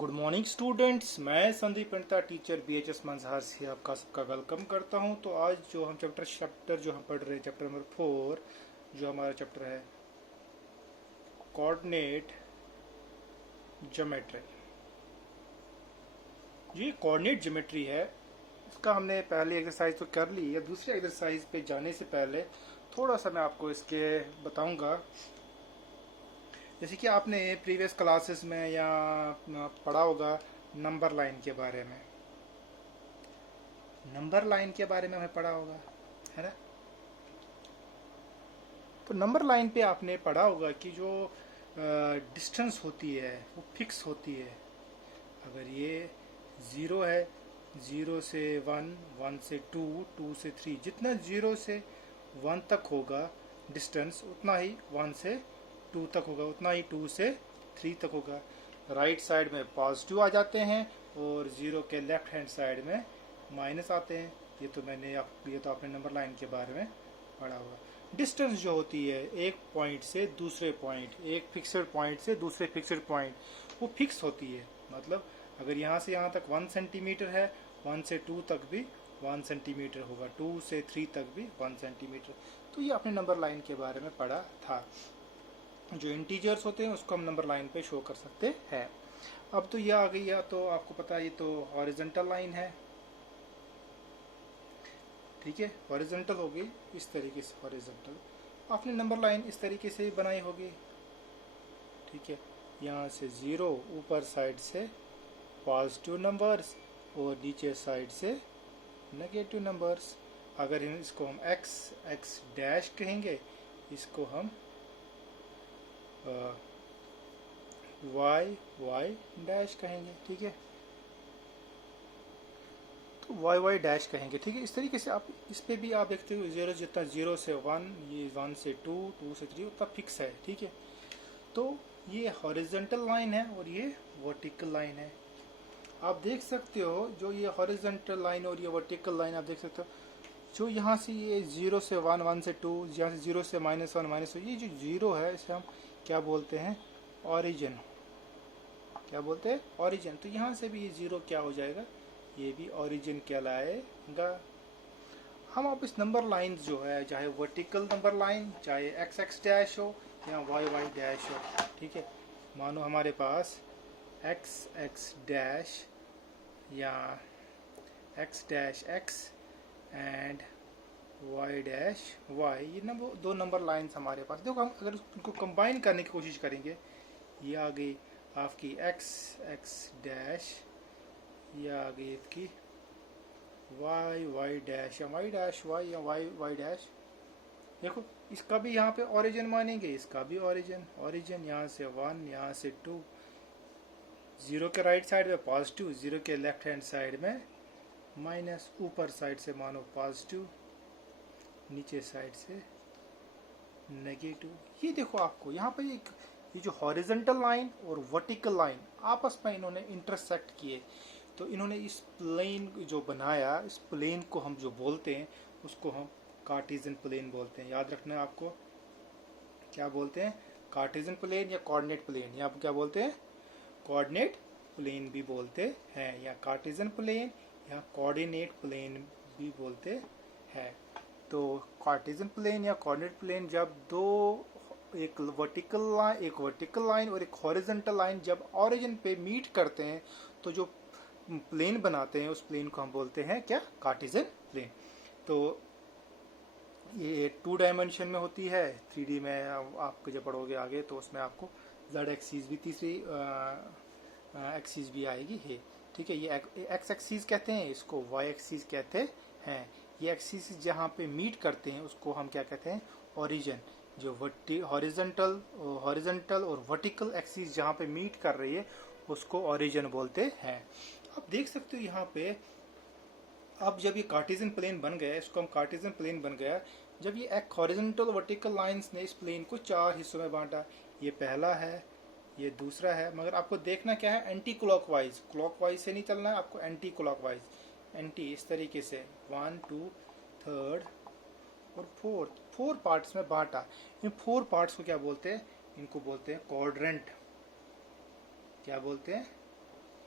Good morning students. मैं Sandeep Pandita teacher BHS मंजहार से आपका सबका वेलकम करता हूं। तो आज जो हम चैप्टर जो हम पढ़ रहे हैं, चैप्टर नंबर 4, जो हमारा चैप्टर है कोऑर्डिनेट ज्योमेट्री। ये कोऑर्डिनेट ज्योमेट्री है, इसका हमने पहली एक्सरसाइज तो कर ली है। दूसरी एक्सरसाइज पे जाने से पहले थोड़ा सा मैं आपको इसके बताऊंगा। जैसे कि आपने प्रीवियस क्लासेस में या पढ़ा होगा नंबर लाइन के बारे में। नंबर लाइन के बारे में हमें पढ़ा होगा, है ना। तो नंबर लाइन पे आपने पढ़ा होगा कि जो डिस्टेंस होती है वो फिक्स होती है। अगर ये 0 है, 0 से 1, 1 से 2, 2 से 3, जितना 0 से 1 तक होगा डिस्टेंस, उतना ही 1 से 2 तक होगा, उतना ही 2 से 3 तक होगा। राइट साइड में पॉजिटिव आ जाते हैं और 0 के लेफ्ट हैंड साइड में माइनस आते हैं। ये तो आपने नंबर लाइन के बारे में पढ़ा होगा। डिस्टेंस जो होती है एक पॉइंट से दूसरे पॉइंट, एक फिक्स्ड पॉइंट से दूसरे फिक्स्ड पॉइंट, वो फिक्स होती है। मतलब अगर यहाँ से यहाँ तक 1 सेंटीमीटर है, 1 से 2 तक भी 1 सेंटीमीटर होगा, 2 से 3 तक भी 1 सेंटीमीटर। तो ये आपने नंबर लाइन के बारे में पढ़ा था। जो इंटीजर्स होते हैं उसको हम नंबर लाइन पे शो कर सकते हैं। अब तो ये आ गई है, तो आपको पता है ये तो हॉरिजॉन्टल लाइन है, ठीक है। हॉरिजॉन्टल होगी इस तरीके से, हॉरिजॉन्टल। आपने नंबर लाइन इस तरीके से बनाई होगी, ठीक है। यहाँ से 0 ऊपर साइड से पॉजिटिव नंबर्स और नीचे साइड से नेगेटिव नंबर्स। अगर इसको हम x डैश कहेंगे, इसको हम y डैश कहेंगे, ठीक है। तो y डैश कहेंगे, ठीक है। इस तरीके से आप इस पे भी आप देखते हो 0 जितना 0 से 1, ये 1 से 2, 2 से 3 उतना फिक्स है, ठीक है। तो ये हॉरिजॉन्टल लाइन है और ये वर्टिकल लाइन है। आप देख सकते हो जो ये हॉरिजॉन्टल लाइन और ये वर्टिकल लाइन आप देख सकते हो, जो यहाँ से ये 0 से 1, 1 से 2, यहाँ से 0 से -1, -1, ये जो 0 है इसे हम क्या बोलते हैं, ऑरिजिन। क्या बोलते हैं, ऑरिजिन। तो यहाँ से भी ये 0 क्या हो जाएगा, ये भी ऑरिजिन कहलाएगा। हम अब इस नंबर लाइन जो है, चाहे वर्टिकल नंबर लाइन, चाहे x डैश हो या y डैश हो, ठीक है। मानो हमारे पास x डैश या x dash x and y dash y, ये दो नंबर लाइन्स हमारे पास। देखो हम अगर उनको कंबाइन करने की कोशिश करेंगे, ये आ गई आपकी x डैश, ये आ गई आपकी y डैश या y डैश y या y डैश। देखो इसका भी यहाँ पे ओरिजिन मानेंगे, इसका भी ओरिजिन यहाँ से 1, यहाँ से 2, 0 के राइट साइड में पॉजिटिव, 0 के लेफ्ट हैंड साइड में माइनस, ऊपर साइड से मानो पॉजिटिव, नीचे साइड से नेगेटिव। ये देखो आपको यहाँ पे ये जो हॉरिजॉन्टल लाइन और वर्टिकल लाइन आपस में इन्होंने इंटरसेक्ट किए, तो इन्होंने इस प्लेन जो बनाया, इस प्लेन को हम जो बोलते हैं उसको हम कार्टेशियन प्लेन बोलते हैं। याद रखना है आपको, क्या बोलते हैं, कार्टेशियन प्लेन या कोऑर्डिनेट प्लेन। या क्या बोलते हैं, कोऑर्डिनेट प्लेन भी बोलते हैं, या कार्टेशियन प्लेन या कोऑर्डिनेट प्लेन भी बोलते हैं। तो कार्टेशियन प्लेन या कोऑर्डिनेट प्लेन जब दो, एक वर्टिकल लाइन और एक हॉरिजॉन्टल लाइन जब ओरिजिन पे मीट करते हैं, तो जो प्लेन बनाते हैं उस प्लेन को हम बोलते हैं क्या, कार्टेशियन प्लेन। तो ये 2 डायमेंशन में होती है, 3D में आपको जब पढ़ोगे आगे तो उसमें आपको z एक्सिस भी, तीसरी एक्सिस भी आएगी है, ठीक है। ये x एक्सिस कहते हैं, इसको y एक्सिस कहते हैं। ये एक्सिस जहाँ पे मीट करते हैं उसको हम क्या कहते हैं, ओरिजिन। जो हॉरिजॉन्टल और वर्टिकल एक्सिस जहाँ पे मीट कर रही है उसको ओरिजिन बोलते हैं। आप देख सकते हो यहाँ पे, अब जब ये कार्टेशियन प्लेन बन गया, इसको हम कार्टेशियन प्लेन बन गया जब ये एक हॉरिजॉन्टल वर्टिकल लाइंस ने इस प्लेन को 4 हिस्सों में बांटा। ये पहला है, ये दूसरा है, मगर आपको देखना क्या है, एंटी क्लॉकवाइज। क्लॉकवाइज से नहीं चलना है आपको, एंटी क्लॉकवाइज, एंटी इस तरीके से 1, 2, 3 और 4 पार्ट्स में बांटा। इन 4 पार्ट्स को क्या बोलते हैं, इनको बोलते हैं क्वाड्रेंट। क्या बोलते हैं,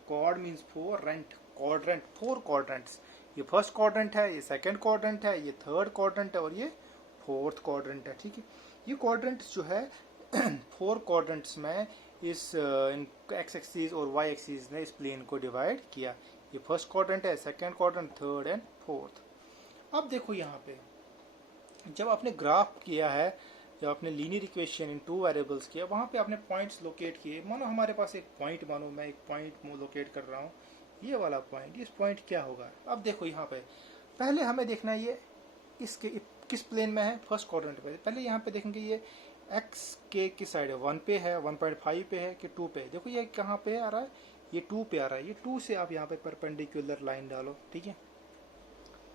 quad means four, rant quadrant, four quadrants. ये फर्स्ट क्वाड्रेंट है, ये सेकंड क्वाड्रेंट है, ये थर्ड क्वाड्रेंट है और ये फोर्थ क्वाड्रेंट है। ठीक है, ये क्वाड्रेंट्स जो है फोर क्वाड्रेंट्स में इस एक्स एक्सिस और वाई एक्सिस ने इस प्लेन को डिवाइड किया। ये फर्स्ट क्वाड्रेंट है, second quadrant, third and fourth. अब देखो यहाँ पे जब आपने ग्राफ किया है, जब आपने linear equation in two variables किया, वहाँ पे आपने पॉइंट्स लोकेट किए। मानो हमारे पास एक पॉइंट, मानो मैं एक पॉइंट लोकेट कर रहा हूँ, ये वाला पॉइंट, इस पॉइंट क्या होगा। अब देखो यहाँ पे पहले हमें देखना है ये इसके किस प्लेन में है, फर्स्ट क्वाड्रेंट पे। पहले यहाँ पे देखेंगे ये एक्स के किस साइड है, 1 पे है, 1.5 पे है कि 2 पे है। देखो ये कहाँ पे आ रहा है, ये 2 पे आ रहा है। ये 2 से आप यहाँ पे परपेंडिकुलर लाइन डालो। ठीक है,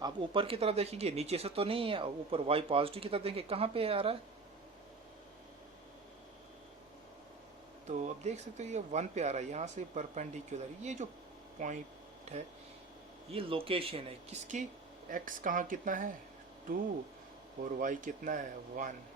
आप ऊपर की तरफ देखेंगे, नीचे से तो नहीं है, ऊपर वाई पॉजिटिव की तरफ देखेंगे, कहाँ पे आ रहा है, तो अब देख सकते हो ये 1 पे आ रहा है, यहाँ से परपेंडिकुलर। ये जो पॉइंट है ये लोकेशन है किसकी, एक्स कहाँ कितना है 2 और वाई कितना है 1।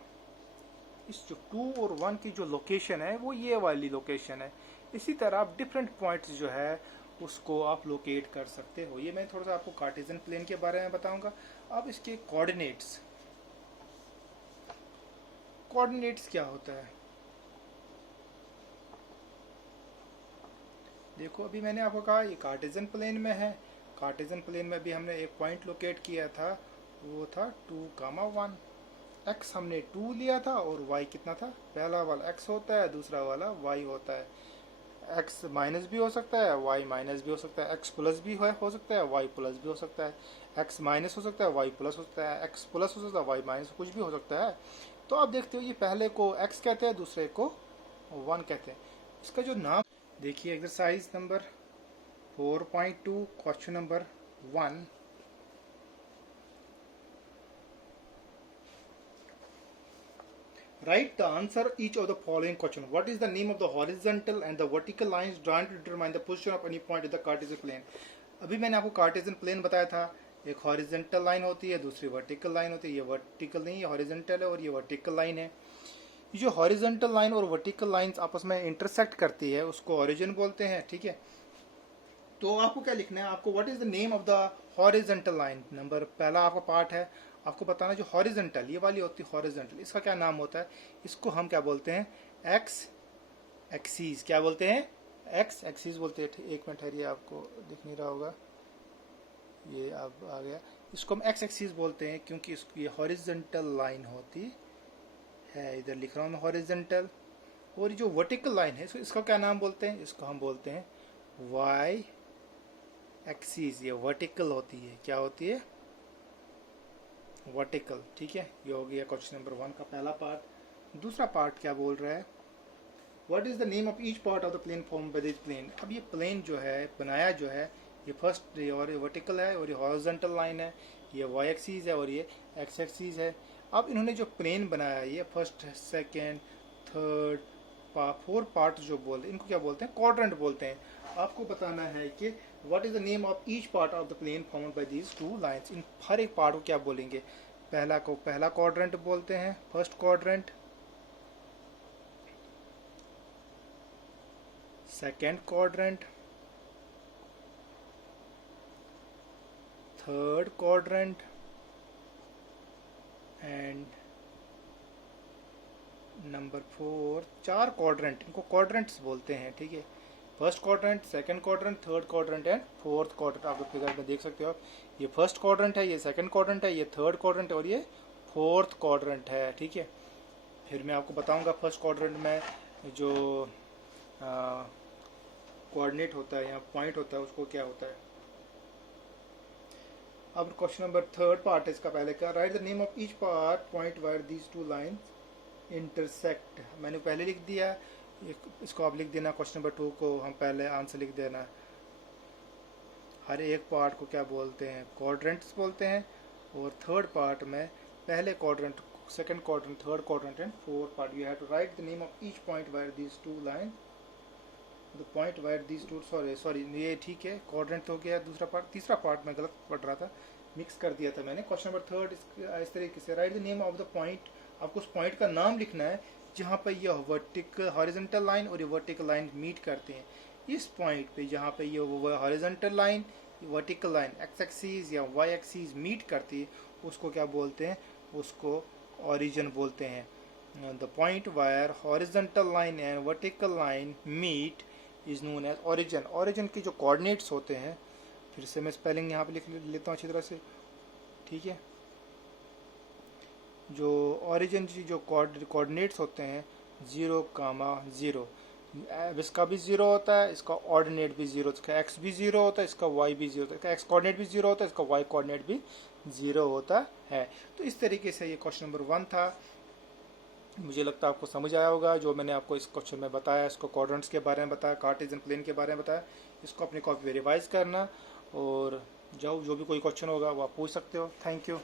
इस जो 2 और 1 की जो लोकेशन है वो ये वाली लोकेशन है। इसी तरह आप डिफरेंट पॉइंट्स जो है उसको आप लोकेट कर सकते हो। ये मैं थोड़ा सा आपको कार्टेशियन प्लेन के बारे में बताऊंगा। अब इसके कोऑर्डिनेट्स, कोऑर्डिनेट्स क्या होता है, देखो अभी मैंने आपको कहा ये कार्टेशियन प्लेन में है। कार्टेशियन प्लेन में भी हमने एक पॉइंट लोकेट किया था, वो था 2,1। एक्स हमने 2 लिया था और वाई कितना था, पहला वाला एक्स होता है, दूसरा वाला वाई होता है। एक्स माइनस भी हो सकता है, वाई माइनस भी हो सकता है, एक्स प्लस भी हो सकता है, वाई प्लस भी हो सकता है, एक्स माइनस हो सकता है, वाई प्लस हो सकता है, एक्स प्लस हो सकता है, वाई माइनस, कुछ भी हो सकता है। तो आप देखते हो ये पहले को एक्स कहते हैं, दूसरे को 1 कहते हैं। इसका जो नाम देखिए, exercise number 4.2 question number 1। Write the answer each of the following question. What is the name of the horizontal and the vertical lines drawn to determine the position of any point in the Cartesian plane? अभी मैंने आपको Cartesian plane बताया था, एक horizontal line होती है, दूसरी vertical line होती है। ये वर्टिकल नहीं है, हॉरिजेंटल है, और ये वर्टिकल लाइन है। ये जो हॉरिजेंटल लाइन और वर्टिकल लाइंस आपस में इंटरसेक्ट करती है उसको ओरिजिन बोलते हैं। ठीक है, तो आपको क्या लिखना है, आपको what is the name of the horizontal line. Number पहला आपका पार्ट है, आपको बताना जो हॉरिजेंटल ये वाली होती है हॉरिजेंटल, इसका क्या नाम होता है, इसको हम क्या बोलते हैं, एक्स एक्सीज। क्या बोलते हैं, एक्स एक्सीज बोलते हैं। एक मिनट ठहरिए, आपको दिख नहीं रहा होगा, ये अब आ गया। इसको हम एक्स एक्सीज बोलते हैं क्योंकि इसको ये हॉरिजेंटल लाइन होती है, इधर लिख रहा हूँ मैं हॉरिजेंटल। और जो वर्टिकल लाइन है इसका क्या नाम बोलते हैं, इसको हम बोलते हैं वाई एक्सीज। ये वर्टिकल होती है, क्या होती है, वर्टिकल। ठीक है, ये हो गया क्वेश्चन नंबर 1 का पहला पार्ट। दूसरा पार्ट क्या बोल रहा है, what is the name of each part of the plane form by this plane. अब ये प्लेन जो है बनाया जो है, ये फर्स्ट और ये वर्टिकल है और ये हॉरिजॉन्टल लाइन है, ये वाई एक्सीज है और ये एक्स एक्सीज है। अब इन्होंने जो प्लेन बनाया है ये फर्स्ट सेकेंड थर्ड 4 पार्ट जो बोलते हैं इनको क्या बोलते हैं, क्वाड्रेंट बोलते हैं। आपको बताना है कि what is the name of each part of the plane formed by these 2 lines. इन हर एक पार्ट को क्या बोलेंगे, पहला को पहला क्वाड्रेंट बोलते हैं, first quadrant, second quadrant, third quadrant and number 4। 4 quadrant, इनको क्वाड्रेंट्स बोलते हैं। ठीक है, first quadrant, second quadrant, third quadrant and fourth quadrant. आप फिगर में देख सकते हो आप, ये फर्स्ट क्वाड्रेंट है, ये सेकंड क्वाड्रेंट है, ये थर्ड क्वाड्रेंट है और ये फोर्थ क्वाड्रेंट है। ठीक है, फिर मैं आपको बताऊंगा फर्स्ट क्वाड्रेंट में जो कोऑर्डिनेट होता है या पॉइंट होता है उसको क्या होता है। अब क्वेश्चन नंबर 3 पार्ट है इसका, पहले का write the name of each part point where these 2 lines intersect. मैंने पहले लिख दिया, इसको आप लिख देना। क्वेश्चन नंबर 2 को हम पहले आंसर लिख देना। हर एक पार्ट को क्या बोलते हैं, क्वाड्रेंट्स बोलते हैं। और थर्ड पार्ट में पहले quadrant, second quadrant, third quadrant and fourth part. You have to write the name of each point where these 2 lines, the point where these 2, sorry ये ठीक है, क्वाड्रेंट हो गया दूसरा पार्ट। तीसरा पार्ट में गलत पढ़ रहा था, मिक्स कर दिया था मैंने। क्वेश्चन नंबर 3 इस तरीके से, right the name of the point. आपको उस पॉइंट का नाम लिखना है जहाँ पर ये वर्टिकल हॉरिजॉन्टल लाइन और ये वर्टिकल लाइन मीट करते हैं। इस पॉइंट पे जहाँ पे ये horizontal line, vertical line x axis या वाई एक्सिस मीट करती है, उसको क्या बोलते हैं? उसको ओरिजिन बोलते हैं। The point where horizontal line and vertical line meet is known as origin. Origin के जो कोऑर्डिनेट्स होते हैं, फिर से मैं स्पेलिंग यहाँ पे लिख लेता हूँ अच्छी तरह से, ठीक है। जो ओरिजिन की जो कोऑर्डिनेट्स होते हैं 0,0, अब इसका भी 0 होता है, इसका ऑर्डिनेट भी 0, इसका x भी 0 होता है, इसका y भी 0 होता है, इसका x कोऑर्डिनेट भी 0 होता है, इसका y कोऑर्डिनेट भी 0 होता है। तो इस तरीके से ये क्वेश्चन नंबर 1 था। मुझे लगता है आपको समझ आया होगा जो मैंने आपको इस क्वेश्चन में बताया। इसको क्वाड्रेंट्स के बारे में बताया, कार्टेशियन प्लेन के बारे में बताया। इसको अपनी कॉपी में रिवाइज करना, और जो भी कोई क्वेश्चन होगा वो आप पूछ सकते हो। Thank you.